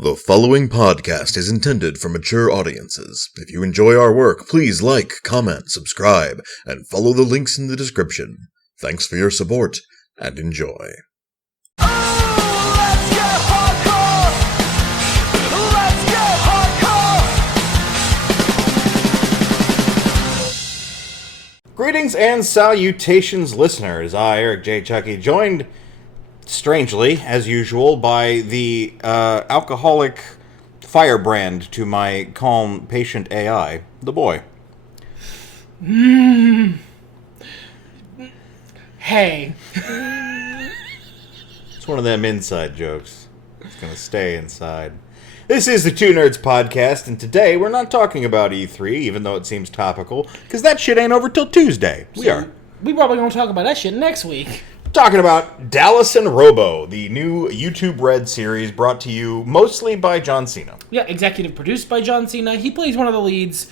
The following podcast is intended for mature audiences. If you enjoy our work, please like, comment, subscribe, and follow the links in the description. Thanks for your support, and enjoy. Greetings and salutations, listeners. I, Eric J. Chucky, joined, strangely, as usual, by the alcoholic firebrand to my calm, patient AI, the boy. Hey. It's one of them inside jokes. It's gonna stay inside. This is the Two Nerds Podcast, and today we're not talking about E3, even though it seems topical, because that shit ain't over till Tuesday. We probably gonna talk about that shit next week. Talking about Dallas and Robo, the new YouTube Red series brought to you mostly by John Cena. Yeah, executive produced by John Cena. He plays one of the leads.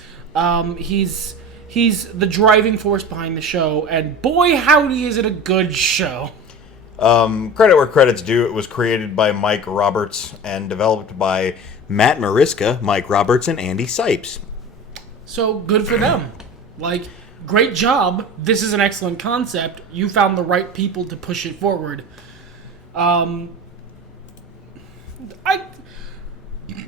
He's the driving force behind the show, and boy, howdy is it a good show. Credit where credit's due, it was created by Mike Roberts and developed by Matt Mariska, Mike Roberts, and Andy Sipes. So, good for them. Great job. This is an excellent concept. You found the right people to push it forward. I don't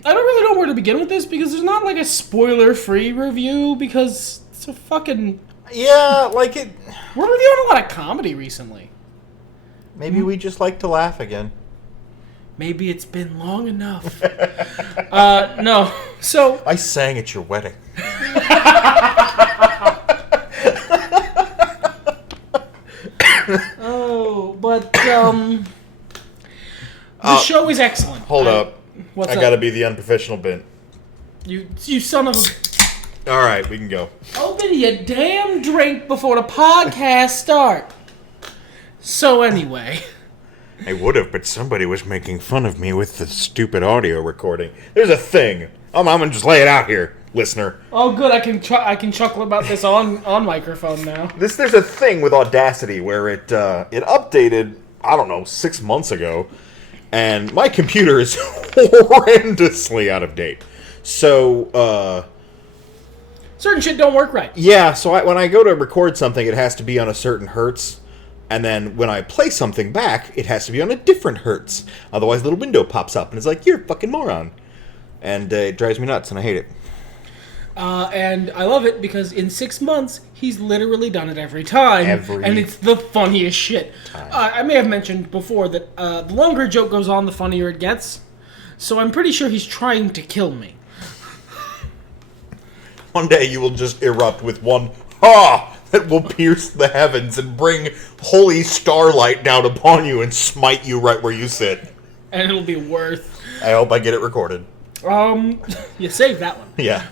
really know where to begin with this, because there's not, a spoiler-free review, because it's a fucking... Yeah, We're reviewing a lot of comedy recently. Maybe we just like to laugh again. Maybe it's been long enough. No. So... I sang at your wedding. The show is excellent. Hold up. What's I up? gotta be the unprofessional bit. You son of a... Alright, we can go. Open your damn drink before the podcast start. So anyway... I would have, but somebody was making fun of me with the stupid audio recording. There's a thing. I'm gonna just lay it out here, listener. Oh, good. I can chuckle about this on microphone now. There's a thing with Audacity where it updated, I don't know, 6 months ago, and my computer is horrendously out of date. So, certain shit don't work right. Yeah, so when I go to record something, it has to be on a certain hertz. And then when I play something back, it has to be on a different hertz. Otherwise, a little window pops up, and it's like, you're a fucking moron. And it drives me nuts, and I hate it. And I love it, because in 6 months, he's literally done it every time. And it's the funniest shit. I may have mentioned before that the longer a joke goes on, the funnier it gets. So I'm pretty sure he's trying to kill me. One day you will just erupt with one ha that will pierce the heavens and bring holy starlight down upon you and smite you right where you sit. And it'll be worth. I hope I get it recorded. You saved that one. Yeah.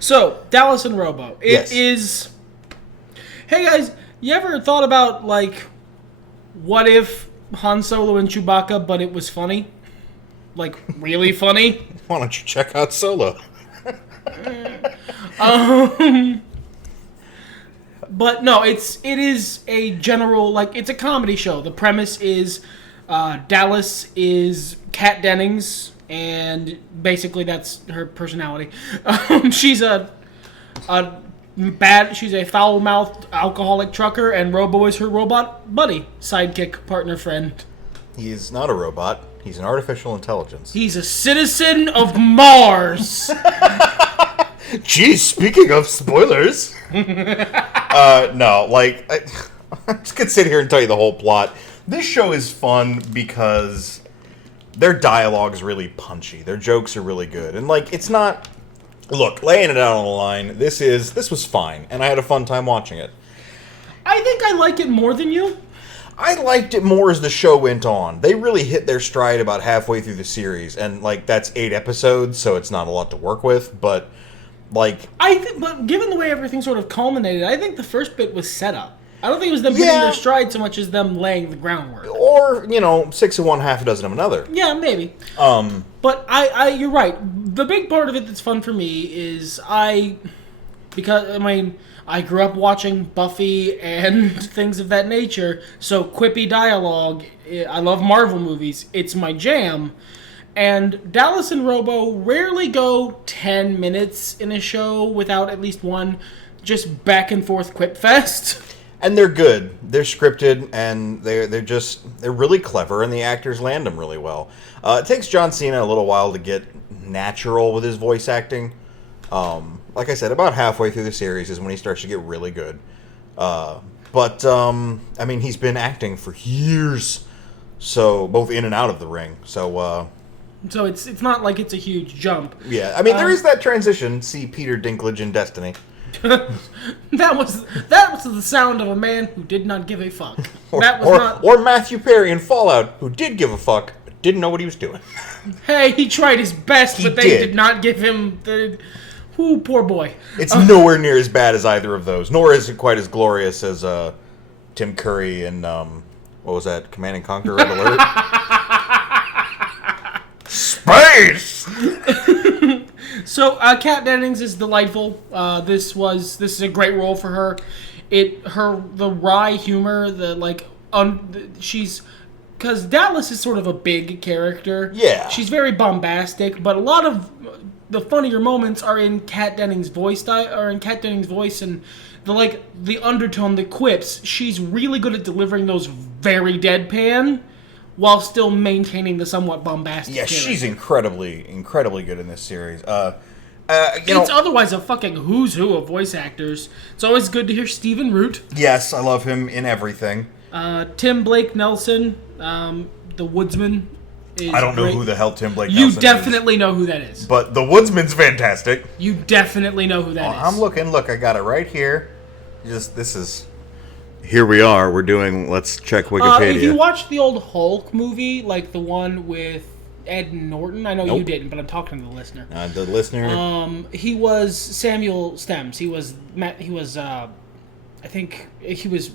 So, Dallas and Robo. It Yes. is... Hey guys, you ever thought about, what if Han Solo and Chewbacca, but it was funny? Really funny? Why don't you check out Solo? But no, it is a general, it's a comedy show. The premise is Dallas is Kat Dennings, and basically that's her personality. She's she's a foul-mouthed alcoholic trucker, and Robo is her robot buddy, sidekick, partner, friend. He's not a robot. He's an artificial intelligence. He's a citizen of Mars. Geez, speaking of spoilers. No, I just could sit here and tell you the whole plot. This show is fun because their dialogue's really punchy. Their jokes are really good. And, it's not... Look, laying it out on the line, this was fine, and I had a fun time watching it. I think I like it more than you. I liked it more as the show went on. They really hit their stride about halfway through the series, and, that's 8 episodes, so it's not a lot to work with, but... But given the way everything sort of culminated, I think the first bit was set up. I don't think it was them hitting their stride so much as them laying the groundwork. Or, 6 of one, half a dozen of another. Yeah, maybe. But you're right. The big part of it that's fun for me is I grew up watching Buffy and things of that nature, so quippy dialogue, I love Marvel movies, it's my jam. And Dallas and Robo rarely go 10 minutes in a show without at least one just back and forth quip fest. And they're good. They're scripted, and they're really clever, and the actors land them really well. It takes John Cena a little while to get natural with his voice acting. Like I said, about halfway through the series is when he starts to get really good. But I mean, he's been acting for years, so both in and out of the ring. So it's not like it's a huge jump. Yeah, I mean, there is that transition. See Peter Dinklage in Destiny. that was the sound of a man who did not give a fuck. Or Matthew Perry in Fallout, who did give a fuck, but didn't know what he was doing. Hey, he tried his best, but they did not give him the... Ooh, poor boy. It's nowhere near as bad as either of those, nor is it quite as glorious as Tim Curry in, what was that, Command and Conquer Red Alert? Space! So, Kat Dennings is delightful. This is a great role for her. The wry humor, she's... Because Dallas is sort of a big character. Yeah. She's very bombastic, but a lot of the funnier moments are in Kat Dennings' voice and the undertone, the quips. She's really good at delivering those very deadpan while still maintaining the somewhat bombastic character. She's incredibly good in this series. It's otherwise a fucking who's who of voice actors. It's always good to hear Stephen Root. Yes, I love him in everything. Tim Blake Nelson, the Woodsman. I don't know who the hell Tim Blake Nelson is. You definitely know who that is. But the Woodsman's fantastic. You definitely know who that is. I'm looking. Look, I got it right here. Here we are. Let's check Wikipedia. If you watched the old Hulk movie, like the one with Ed Norton, I know you didn't, but I'm talking to the listener. The listener? He was Samuel Stems. He was, I think, he was...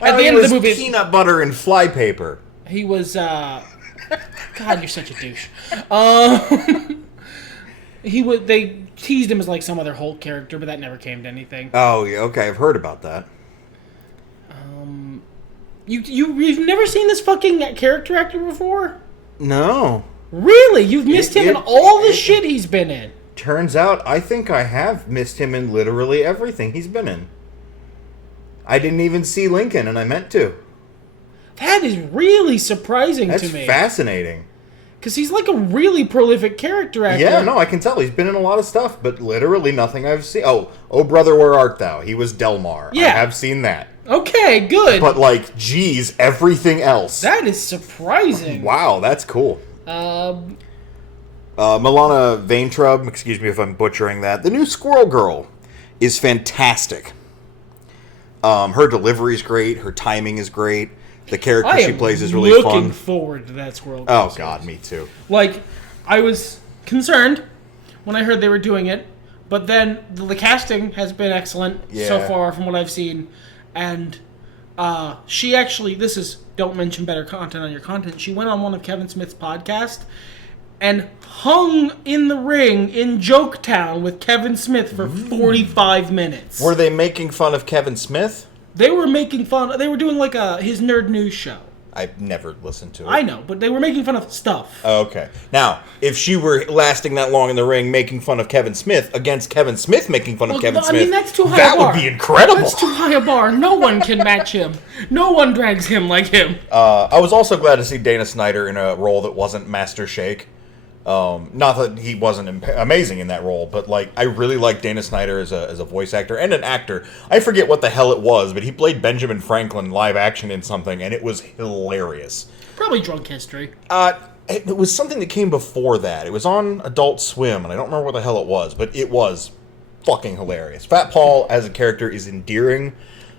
At the end of the movie, peanut butter and flypaper. He was, God, you're such a douche. They teased him as like some other Hulk character, but that never came to anything. Oh, yeah, okay, I've heard about that. You've never seen this fucking character actor before? No. Really? You've missed him in all the shit he's been in. Turns out, I think I have missed him in literally everything he's been in. I didn't even see Lincoln, and I meant to. That is really surprising to me. That's fascinating. Because he's like a really prolific character actor. Yeah, no, I can tell. He's been in a lot of stuff, but literally nothing I've seen. Oh, Brother, Where Art Thou? He was Delmar. Yeah. I have seen that. Okay, good. But, geez, everything else. That is surprising. Wow, that's cool. Milana Vaintrub, excuse me if I'm butchering that. The new Squirrel Girl is fantastic. Her delivery's great. Her timing is great. The character she plays is really fun. I'm looking forward to that Squirrel Girl series. God, me too. I was concerned when I heard they were doing it, but then the casting has been excellent so far from what I've seen. And she actually, don't mention better content on your content. She went on one of Kevin Smith's podcasts and hung in the ring in Joketown with Kevin Smith for 45 minutes. Were they making fun of Kevin Smith? They were making fun. They were doing his Nerd News show. I've never listened to it. I know, but they were making fun of stuff. Oh, okay. Now, if she were lasting that long in the ring making fun of Kevin Smith against Kevin Smith making fun of Kevin Smith, I mean, that's too high a bar. That would be incredible. That's too high a bar. No one can match him. No one drags him like him. I was also glad to see Dana Snyder in a role that wasn't Master Shake. Not that he wasn't amazing in that role, but I really like Dana Snyder as a voice actor and an actor. I forget what the hell it was, but he played Benjamin Franklin live action in something, and it was hilarious. Probably Drunk History. It was something that came before that. It was on Adult Swim, and I don't remember what the hell it was, but it was fucking hilarious. Fat Paul as a character is endearing.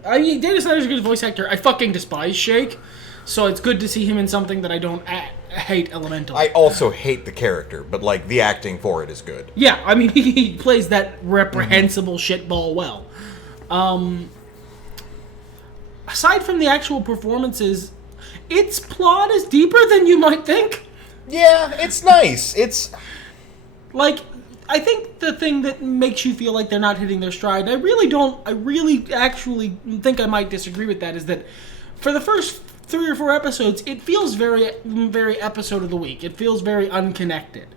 I mean, Dana Snyder's a good voice actor. I fucking despise Shake, so it's good to see him in something that I don't hate elementally. I also hate the character, but the acting for it is good. Yeah, I mean, he plays that reprehensible shitball well. Aside from the actual performances, its plot is deeper than you might think. Yeah, it's nice. It's I think the thing that makes you feel like they're not hitting their stride, I really actually think I might disagree with that, is that for the first 3 or 4 episodes, it feels very, very episode of the week. It feels very unconnected.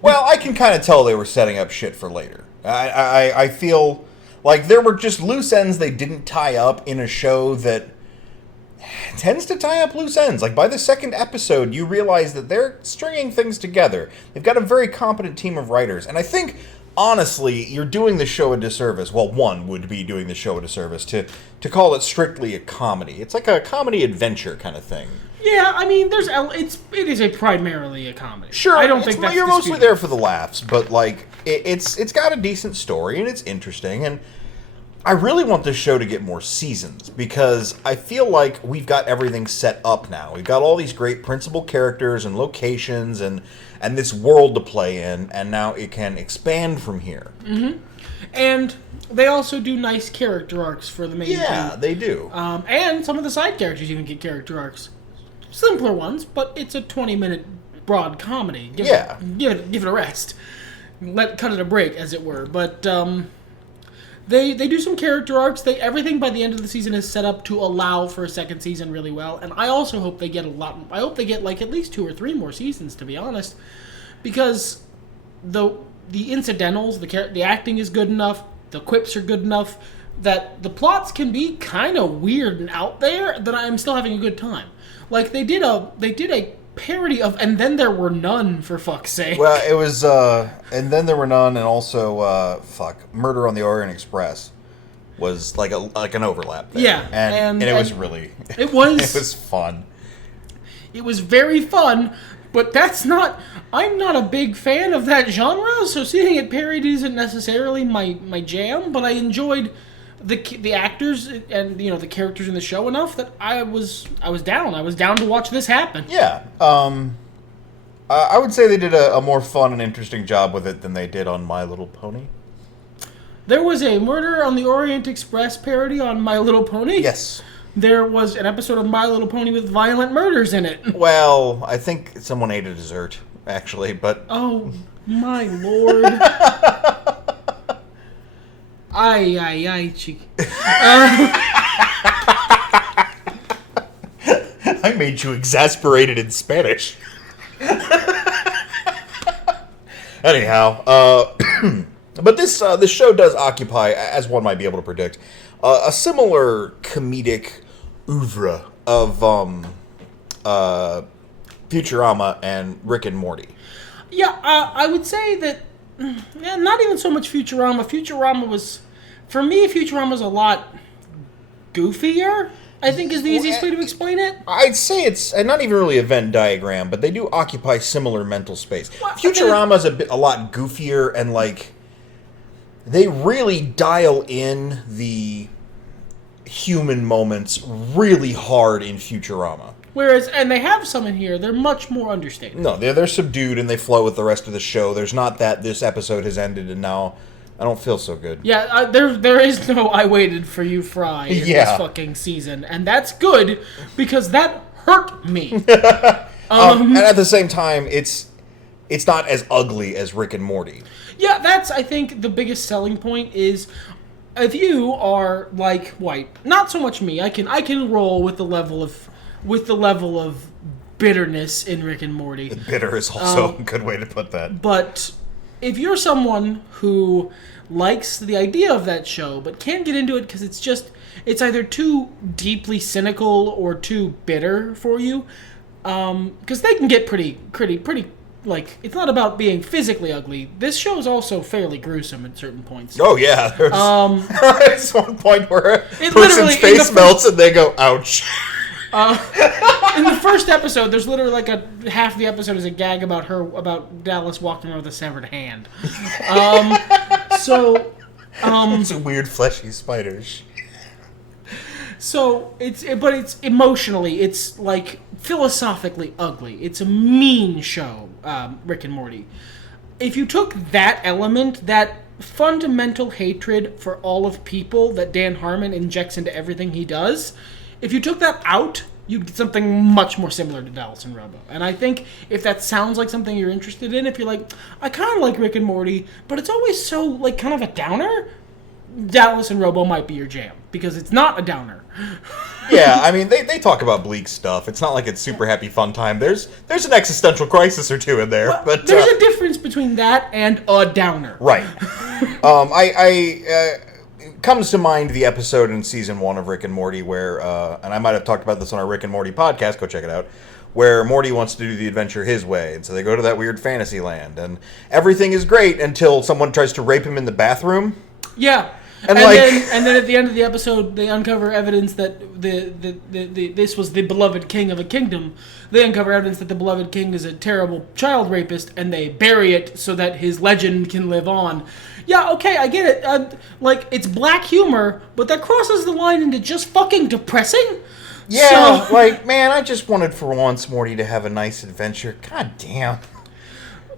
Well, I can kind of tell they were setting up shit for later. I feel like there were just loose ends they didn't tie up in a show that tends to tie up loose ends. Like, by the second episode, you realize that they're stringing things together. They've got a very competent team of writers. And I think, honestly, you're doing the show a disservice. Well, one would be doing the show a disservice to call it strictly a comedy. It's like a comedy adventure kind of thing. Yeah, I mean, it is primarily a comedy. Sure, I don't think that's you're mostly disputed. there for the laughs, but like it's got a decent story and it's interesting, and I really want this show to get more seasons because I feel like we've got everything set up now. We've got all these great principal characters and locations and this world to play in, and now it can expand from here. Mm-hmm. And they also do nice character arcs for the main team. Yeah, they do. And some of the side characters even get character arcs. Simpler ones, but it's a 20-minute broad comedy. Give it a rest. Cut it a break, as it were. But they do some character arcs. Everything by the end of the season is set up to allow for a second season really well. And I also hope they get I hope they get like at least 2 or 3 more seasons, to be honest, because the incidentals, the acting is good enough, the quips are good enough that the plots can be kind of weird and out there that I'm still having a good time. Like they did a parody of "And Then There Were None," for fuck's sake. Well, it was "And Then There Were None," and also "Murder on the Orient Express" was like an overlap there. Yeah, and it was really it was it was fun. It was very fun, but I'm not a big fan of that genre, so seeing it parodied isn't necessarily my jam, but I enjoyed the actors and the characters in the show enough that I was down. I was down to watch this happen. Yeah. I would say they did a more fun and interesting job with it than they did on My Little Pony. There was a Murder on the Orient Express parody on My Little Pony. Yes. There was an episode of My Little Pony with violent murders in it. Well, I think someone ate a dessert, actually, but... Oh, my lord. Ay, cheek. I made you exasperated in Spanish. Anyhow, but this show does occupy, as one might be able to predict, a similar comedic oeuvre of Futurama and Rick and Morty. Yeah, I would say that not even so much Futurama. For me, Futurama's a lot goofier, I think is the easiest way to explain it. I'd say it's not even really a Venn diagram, but they do occupy similar mental space. Well, Futurama's a lot goofier, and like they really dial in the human moments really hard in Futurama. Whereas, and they have some in here, they're much more understated. No, they're subdued and they flow with the rest of the show. There's not that this episode has ended and now I don't feel so good. Yeah, there is no "I waited for you, Fry" in this fucking season, and that's good because that hurt me. And at the same time, it's not as ugly as Rick and Morty. Yeah, that's I think the biggest selling point is if you are like White, not so much me. I can roll with the level of bitterness in Rick and Morty. Bitter is also a good way to put that. But if you're someone who likes the idea of that show but can't get into it because it's either too deeply cynical or too bitter for you, because they can get pretty like, it's not about being physically ugly. This show is also fairly gruesome at certain points. Oh yeah, there's one point where a person's face melts and they go, "Ouch." In the first episode, there's literally like half the episode is a gag about Dallas walking around with a severed hand. It's a weird fleshy spiders. So it's emotionally, it's like philosophically ugly. It's a mean show, Rick and Morty. If you took that element, that fundamental hatred for all of people that Dan Harmon injects into everything he does, if you took that out, you'd get something much more similar to Dallas and Robo. And I think if that sounds like something you're interested in, if you're like, I kind of like Rick and Morty, but it's always so, like, kind of a downer, Dallas and Robo might be your jam, because it's not a downer. Yeah, I mean, they talk about bleak stuff. It's not like it's super happy fun time. There's an existential crisis or two in there. Well, but there's a difference between that and a downer. Right. Comes to mind the episode in season 1 of Rick and Morty where, and I might have talked about this on our Rick and Morty podcast, go check it out, where Morty wants to do the adventure his way, and so they go to that weird fantasy land, and everything is great until someone tries to rape him in the bathroom. Yeah. And then at the end of the episode, they uncover evidence that this was the beloved king of a kingdom. They uncover evidence that the beloved king is a terrible child rapist, and they bury it so that his legend can live on. Yeah, okay, I get it. It's black humor, but that crosses the line into just fucking depressing. Yeah, man, I just wanted for once Morty to have a nice adventure. God damn.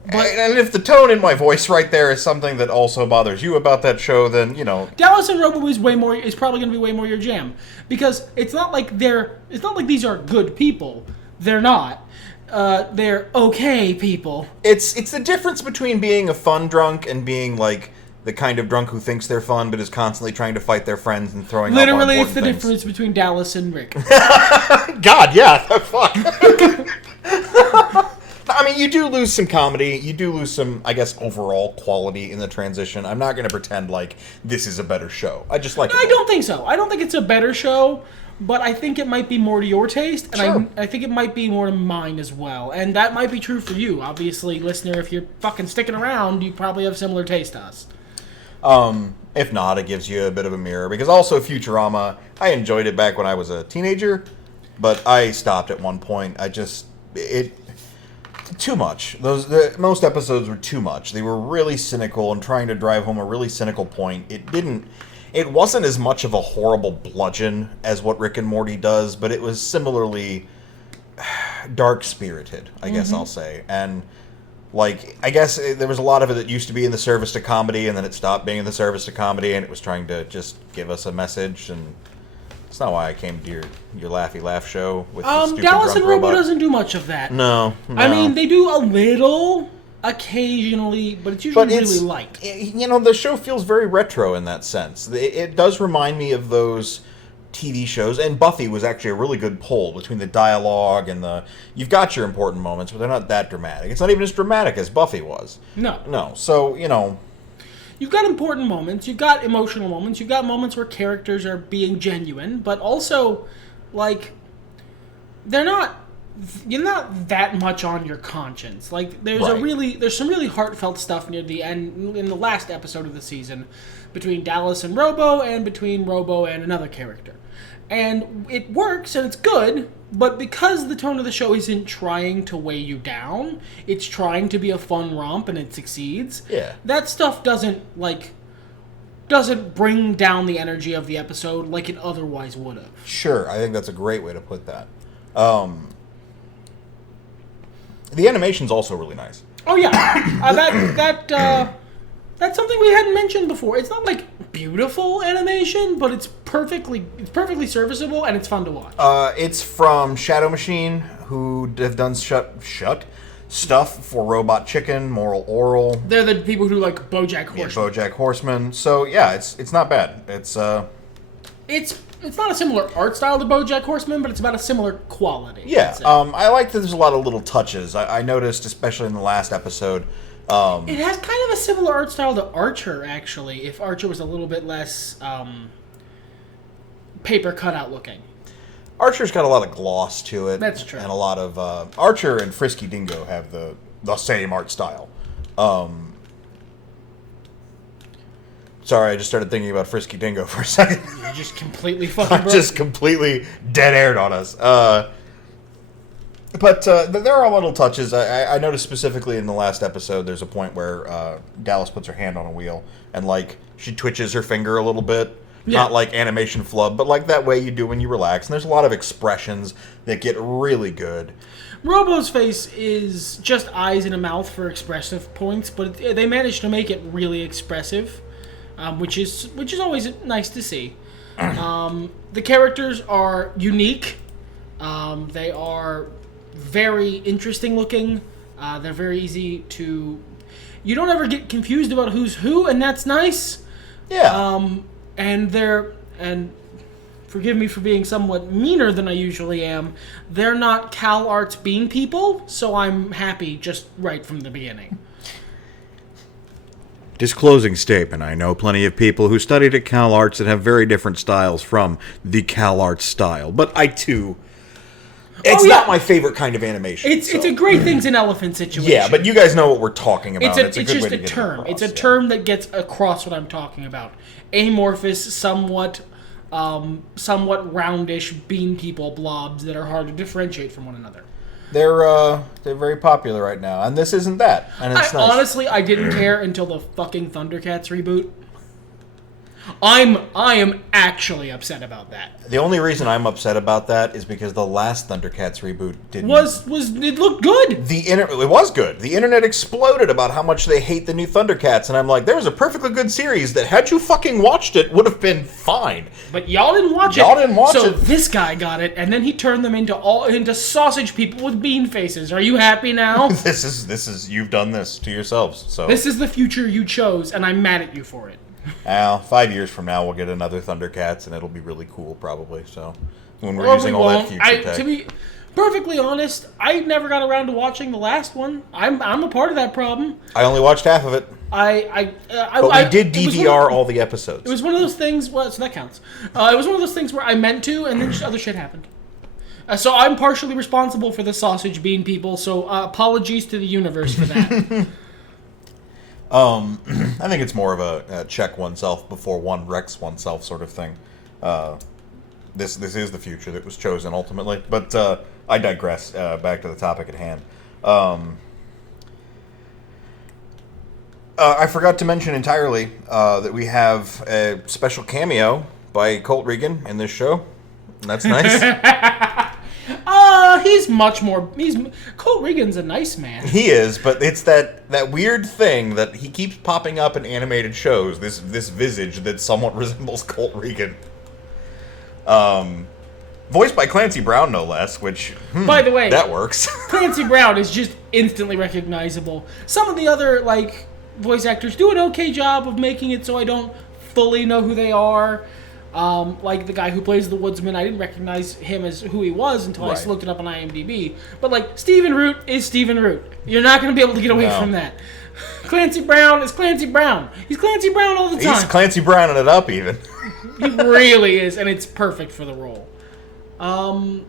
And if the tone in my voice right there is something that also bothers you about that show, then, Dallas and Robo is probably going to be way more your jam. Because it's not like these are good people. They're not. They're okay people. It's the difference between being a fun drunk and being, the kind of drunk who thinks they're fun but is constantly trying to fight their friends and throwing up on important Literally, it's the things. difference between Dallas and Rick. God, yeah. Fuck. I mean, you do lose some comedy. You do lose some, I guess, overall quality in the transition. I'm not going to pretend like this is a better show. I just like it. I don't think so. I don't think it's a better show, but I think it might be more to your taste, and sure. I think it might be more to mine as well. And that might be true for you. Obviously, listener, if you're fucking sticking around, you probably have similar taste to us. If not, it gives you a bit of a mirror. Because also Futurama, I enjoyed it back when I was a teenager, but I stopped at one point. Too much. Most episodes were too much. They were really cynical and trying to drive home a really cynical point. It wasn't as much of a horrible bludgeon as what Rick and Morty does, but it was similarly dark-spirited, I guess I'll say. And, I guess there was a lot of it that used to be in the service to comedy, and then it stopped being in the service to comedy, and it was trying to just give us a message, and it's not why I came to your Laughy Laugh show with the stupid Dallas and drunk Robo robot. doesn't do much of that. No. I mean, they do a little occasionally, but it's usually really light. The show feels very retro in that sense. It does remind me of those TV shows, and Buffy was actually a really good pull between the dialogue and you've got your important moments, but they're not that dramatic. It's not even as dramatic as Buffy was. No. So, You've got important moments, you've got emotional moments, you've got moments where characters are being genuine, but also, you're not that much on your conscience. There's some really heartfelt stuff near the end, in the last episode of the season, between Dallas and Robo, and between Robo and another character. And it works, and it's good, but because the tone of the show isn't trying to weigh you down, it's trying to be a fun romp, and it succeeds. Yeah. That stuff doesn't bring down the energy of the episode like it otherwise would have. Sure, I think that's a great way to put that. The animation's also really nice. Oh yeah, that's something we hadn't mentioned before. It's not beautiful animation, but it's perfectly serviceable, and it's fun to watch. It's from Shadow Machine, who have done shut stuff for Robot Chicken, Moral Oral. They're the people who like BoJack Horseman. Yeah, BoJack Horseman. So yeah, it's not bad. It's not a similar art style to BoJack Horseman, but it's about a similar quality. Yeah, I like that there's a lot of little touches. I noticed, especially in the last episode. It has kind of a similar art style to Archer, actually, if Archer was a little bit less paper cutout looking. Archer's got a lot of gloss to it. That's true. And a lot of... Archer and Frisky Dingo have the same art style. Sorry, I just started thinking about Frisky Dingo for a second. You just completely fucking broke. Just completely dead-aired on us. But there are little touches. I noticed specifically in the last episode, there's a point where Dallas puts her hand on a wheel, and she twitches her finger a little bit. Yeah. Not like animation flub, but that way you do when you relax. And there's a lot of expressions that get really good. Robo's face is just eyes and a mouth for expressive points, but they managed to make it really expressive, which is always nice to see. The characters are unique. They are very interesting looking. They're very easy to... You don't ever get confused about who's who, and that's nice. Yeah. And forgive me for being somewhat meaner than I usually am, they're not Cal Arts bean people, so I'm happy just right from the beginning. Disclosing statement. I know plenty of people who studied at Cal Arts that have very different styles from the Cal Arts style, but I too... It's not my favorite kind of animation. It's a great things in elephant situation. Yeah, but you guys know what we're talking about. It's just a term. It's a term that gets across what I'm talking about. Amorphous, somewhat roundish bean people blobs that are hard to differentiate from one another. They're very popular right now, and this isn't that. And it's nice. Honestly, I didn't care until the fucking Thundercats reboot. I am actually upset about that. The only reason I'm upset about that is because the last Thundercats reboot didn't... It looked good. It was good. The internet exploded about how much they hate the new Thundercats, and I'm like, there was a perfectly good series that, had you fucking watched it, would have been fine. But y'all didn't watch it. Y'all didn't watch it. So this guy got it, and then he turned them into sausage people with bean faces. Are you happy now? This is you've done this to yourselves. So this is the future you chose, and I'm mad at you for it. 5 years from now, we'll get another Thundercats, and it'll be really cool, probably. So, when we're using all that future tech. To be perfectly honest, I never got around to watching the last one. I'm a part of that problem. I only watched half of it. But we did DVR all the episodes. It was one of those things. Well, so that counts. It was one of those things where I meant to, and then just other shit happened. So I'm partially responsible for the sausage bean people. So apologies to the universe for that. I think it's more of a check oneself before one wrecks oneself sort of thing. This is the future that was chosen ultimately, but I digress. Back to the topic at hand. I forgot to mention entirely that we have a special cameo by Colt Regan in this show. And that's nice. He's much more... Colt Regan's a nice man. He is, but it's that weird thing that he keeps popping up in animated shows, this visage that somewhat resembles Colt Regan. Voiced by Clancy Brown, no less, which, by the way, that works. Clancy Brown is just instantly recognizable. Some of the other, voice actors do an okay job of making it so I don't fully know who they are. Like the guy who plays the woodsman, I didn't recognize him as who he was until I looked it up on IMDb. But Stephen Root is Stephen Root. You're not going to be able to get away from that. Clancy Brown is Clancy Brown. He's Clancy Brown all the time. He's Clancy Browning it up even. He really is, and it's perfect for the role. John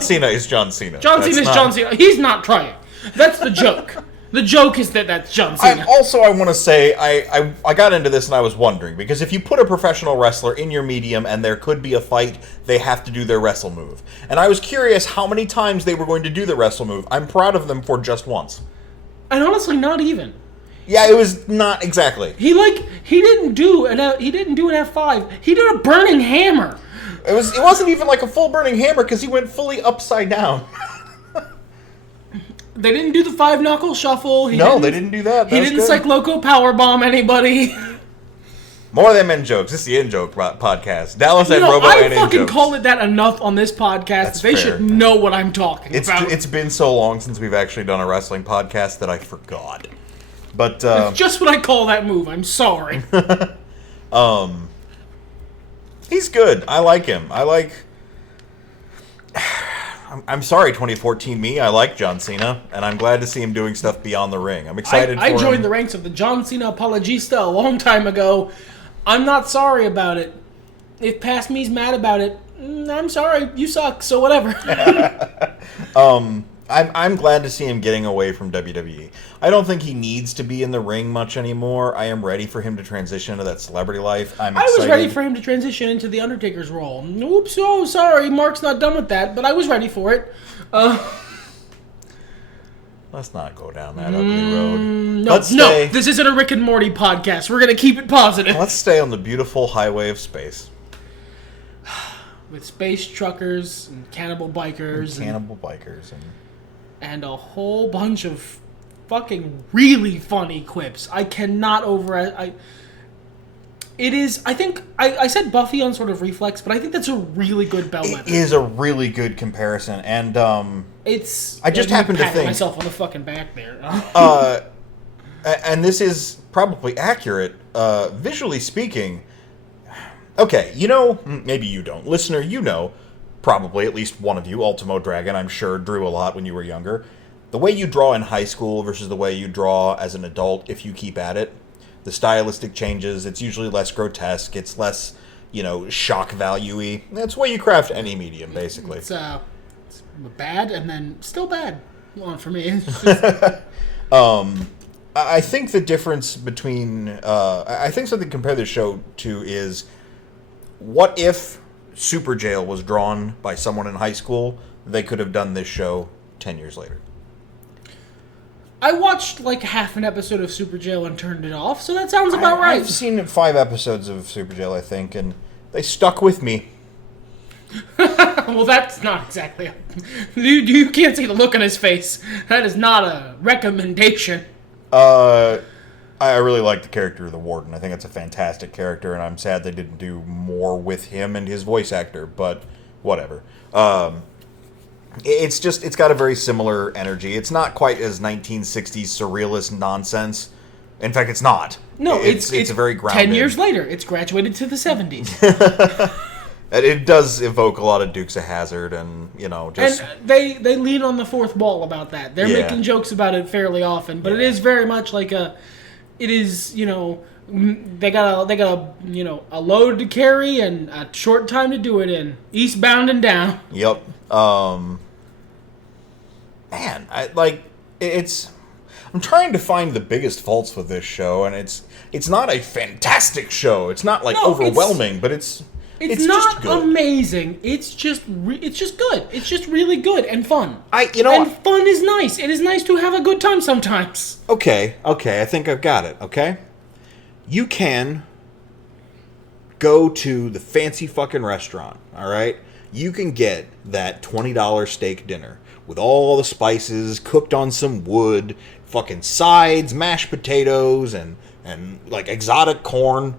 Cena is John Cena. John Cena is John Cena. He's not trying. That's the joke. The joke is that's John Cena. I want to say, I got into this and I was wondering, because if you put a professional wrestler in your medium and there could be a fight, they have to do their wrestle move. And I was curious how many times they were going to do the wrestle move. I'm proud of them for just once. And honestly, not even. Yeah, it was not exactly. He didn't do an F5. He did a burning hammer. It wasn't even like a full burning hammer because he went fully upside down. They didn't do the 5-knuckle shuffle. They didn't do that. He didn't Cycloco powerbomb anybody. More of them in-jokes. This is the in-joke podcast. Dallas and Robo and in-jokes. I fucking call it that enough on this podcast. They should know what I'm talking about. It's been so long since we've actually done a wrestling podcast that I forgot. But it's just what I call that move. I'm sorry. He's good. I like him. I'm sorry, 2014 me. I like John Cena, and I'm glad to see him doing stuff beyond the ring. I'm excited for him. I joined the ranks of the John Cena Apologista a long time ago. I'm not sorry about it. If past me's mad about it, I'm sorry. You suck, so whatever. I'm glad to see him getting away from WWE. I don't think he needs to be in the ring much anymore. I am ready for him to transition into that celebrity life. I was ready for him to transition into the Undertaker's role. Oops, oh, sorry, Mark's not done with that, but I was ready for it. Let's not go down that ugly road. No, this isn't a Rick and Morty podcast. We're going to keep it positive. Let's stay on the beautiful highway of space. With space truckers and cannibal bikers. And a whole bunch of fucking really funny quips. I cannot it is, I think, I said Buffy on sort of reflex, but I think that's a really good bellwether. It is a really good comparison, and I just happened to think myself on the fucking back there. And this is probably accurate. Visually speaking, Okay, maybe you don't. Listener, probably at least one of you, Ultimo Dragon, I'm sure, drew a lot when you were younger. The way you draw in high school versus the way you draw as an adult, if you keep at it, the stylistic changes, it's usually less grotesque, it's less, shock value-y. That's the way you craft any medium, basically. It's bad and then still bad. Well, for me. I think the difference between... I think something to compare this show to is, what if Super Jail was drawn by someone in high school? They could have done this show 10 years later. I watched like half an episode of Super Jail and turned it off, so that sounds about right. I've seen 5 episodes of Super Jail, I think, and they stuck with me. Well, that's not exactly... You can't see the look on his face. That is not a recommendation. I really like the character of the Warden. I think it's a fantastic character, and I'm sad they didn't do more with him and his voice actor, but whatever. It's got a very similar energy. It's not quite as 1960s surrealist nonsense. In fact, it's not. No, it's a very grounded... 10 years later, it's graduated to the 70s. It does evoke a lot of Dukes of Hazzard and, just... And they lean on the fourth wall about that. They're making jokes about it fairly often, but it is very much like it is, they got a load to carry and a short time to do it in. Eastbound and down. Yep. Man, I'm trying to find the biggest faults with this show, and it's not a fantastic show. It's not overwhelming, but it's not just good. Amazing. It's just good. It's just really good and fun. And fun is nice. It is nice to have a good time sometimes. Okay. I think I've got it. Okay, you can go to the fancy fucking restaurant. All right, you can get that $20 steak dinner with all the spices, cooked on some wood, fucking sides, mashed potatoes, and like exotic corn.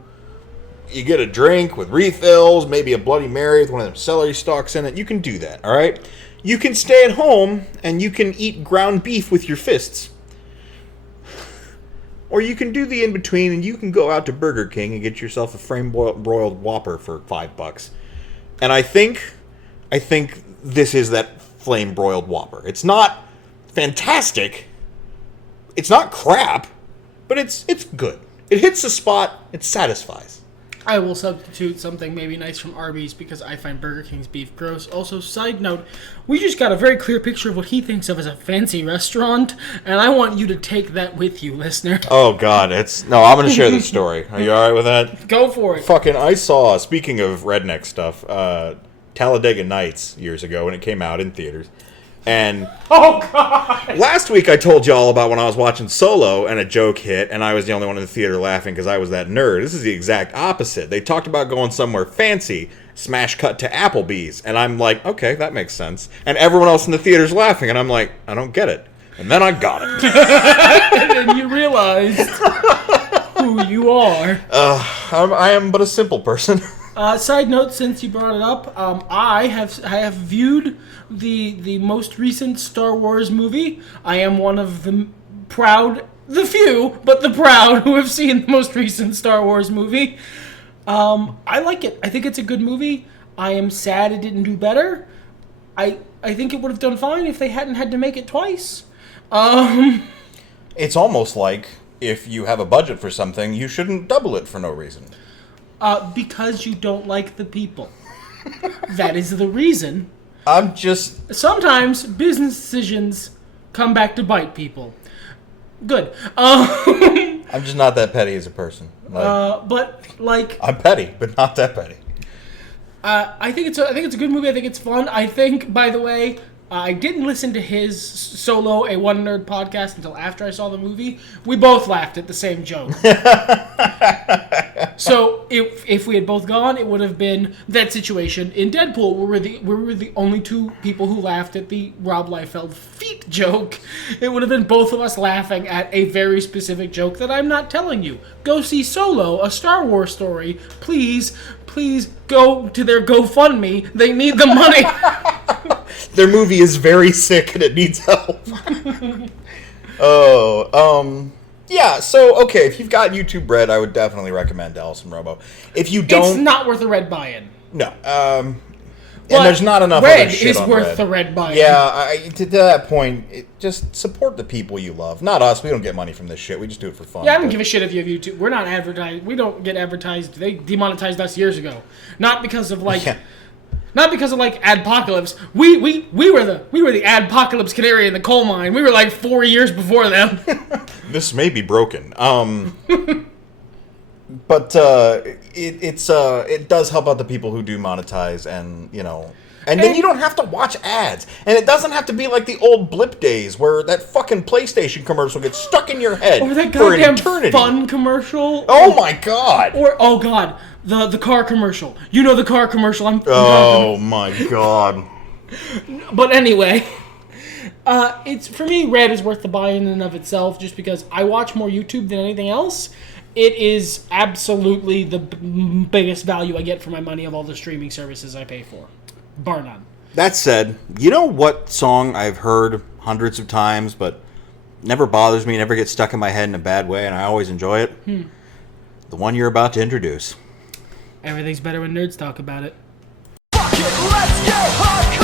You get a drink with refills, maybe a Bloody Mary with one of them celery stalks in it. You can do that, all right? You can stay at home and you can eat ground beef with your fists. Or you can do the in-between and you can go out to Burger King and get yourself a frame-broiled Whopper for $5. And I think this is that flame-broiled Whopper. It's not fantastic. It's not crap, but it's good. It hits the spot. It satisfies. I will substitute something maybe nice from Arby's because I find Burger King's beef gross. Also, side note, we just got a very clear picture of what he thinks of as a fancy restaurant, and I want you to take that with you, listener. Oh, God. I'm going to share this story. Are you all right with that? Go for it. I saw, speaking of redneck stuff, Talladega Nights years ago when it came out in theaters. And oh god! Last week I told y'all about when I was watching Solo and a joke hit and I was the only one in the theater laughing because I was that nerd. This is the exact opposite. They talked about going somewhere fancy, smash cut to Applebee's, and I'm like, okay, that makes sense. And everyone else in the theater's laughing, and I'm like, I don't get it. And then I got it. And then you realized who you are. I am but a simple person. Side note, since you brought it up, I have viewed the most recent Star Wars movie. I am one of the few who have seen the most recent Star Wars movie. I like it. I think it's a good movie. I am sad it didn't do better. I think it would have done fine if they hadn't had to make it twice. It's almost like if you have a budget for something, you shouldn't double it for no reason. Because you don't like the people. That is the reason. Sometimes business decisions come back to bite people. Good. I'm just not that petty as a person. I'm petty, but not that petty. I think it's a good movie. I think it's fun. I think, by the way, I didn't listen to his Solo, a One Nerd podcast until after I saw the movie. We both laughed at the same joke. So if we had both gone, it would have been that situation in Deadpool where we were the only two people who laughed at the Rob Liefeld feet joke. It would have been both of us laughing at a very specific joke that I'm not telling you. Go see Solo, a Star Wars story. Please go to their GoFundMe. They need the money. Their movie is very sick and it needs help. Yeah, so, okay, if you've got YouTube Red, I would definitely recommend Allison Robo. If you don't... It's not worth a red buy-in. No. And there's not enough Red other shit is on worth Red. the red buy-in. Yeah, to that point, just support the people you love. Not us. We don't get money from this shit. We just do it for fun. Yeah, I don't give a shit if you have YouTube. We're not advertised. We don't get advertised. They demonetized us years ago. Not because of, like... Yeah. Not because of like Adpocalypse. We were the Adpocalypse canary in the coal mine. We were like 4 years before them. This may be broken. But it does help out the people who do monetize, and and then you don't have to watch ads, and it doesn't have to be like the old blip days where that fucking PlayStation commercial gets stuck in your head or that for an goddamn eternity. Fun commercial. Oh my god! Or oh god, the car commercial. You know the car commercial. Oh my god! But anyway, it's for me. Red is worth the buy-in and of itself, just because I watch more YouTube than anything else. It is absolutely the biggest value I get for my money of all the streaming services I pay for. Bar none. That said, you know what song I've heard hundreds of times, but never bothers me, never gets stuck in my head in a bad way, and I always enjoy it? The one you're about to introduce. Everything's better when nerds talk about it. Fuck it, let's get hot.